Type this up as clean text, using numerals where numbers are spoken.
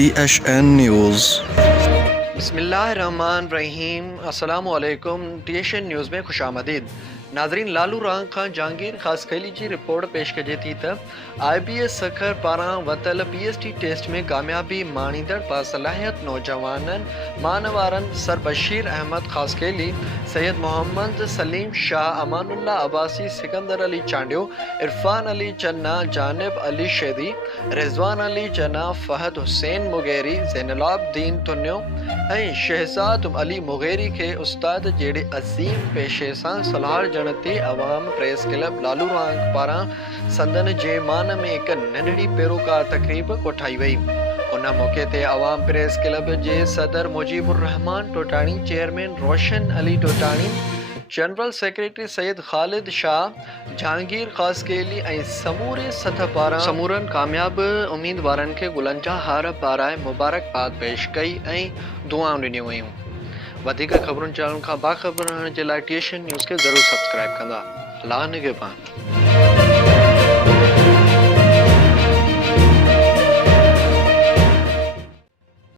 THN News। बिस्मिल्लाहिर्रहमानिर्रहीम। अस्सलामुअलैकुम। THN news में खुशामदीद। नाज़रीन, लालू रांग खां जहांगीर ख़ास खैली जी रिपोर्ट पेश कजे थी त IBS सखर पारां वतल PST टेस्ट में कामयाबी माणींदड़ बासलाहियत नौजवाननि मानवारनि सर बशीर अहमद ख़ास खैली, सैयद मोहम्मद सलीम शाह, अमानुल्लाह अब्बासी, सिकंदर अली चांडियो, इरफान अली चन्ना, जानिब अली शेदी, रिजवान अली जना, फहद हुसैन मुगेरी, ज़ैनुलाब्दीन तुन्यो ऐं शहजाद अली मुगेरी के उस्ताद जहिड़े अज़ीम पेशे सां सलाह जनती अवाम प्रेस क्लब लालू रांग पारां संदन जे मान में हिकु नंढड़ी पैरोकार तकरीब कोठाई वई। उन मौक़े ते अवाम प्रेस क्लब जे सदर मुजीबुर रहमान टोटाणी, चेयरमैन रोशन अली टोटाणी, जनरल सेक्रेटरी सैयद ख़ालिद शाह, जहांगीर ख़ास केली ऐं समूरे सतह पारां समूरनि कामयाब उम्मीदवारनि खे गुलनि जा हार पाराए मुबारकबाद पेश कई ऐं दुआऊं ॾिनियूं वयूं। वधीक ख़बरुनि चैनल खां बाख़बर रहण जे लाइ THN न्यूज़ खे ज़रूरु सब्सक्राइब कंदा। अल्लाह निगहबान।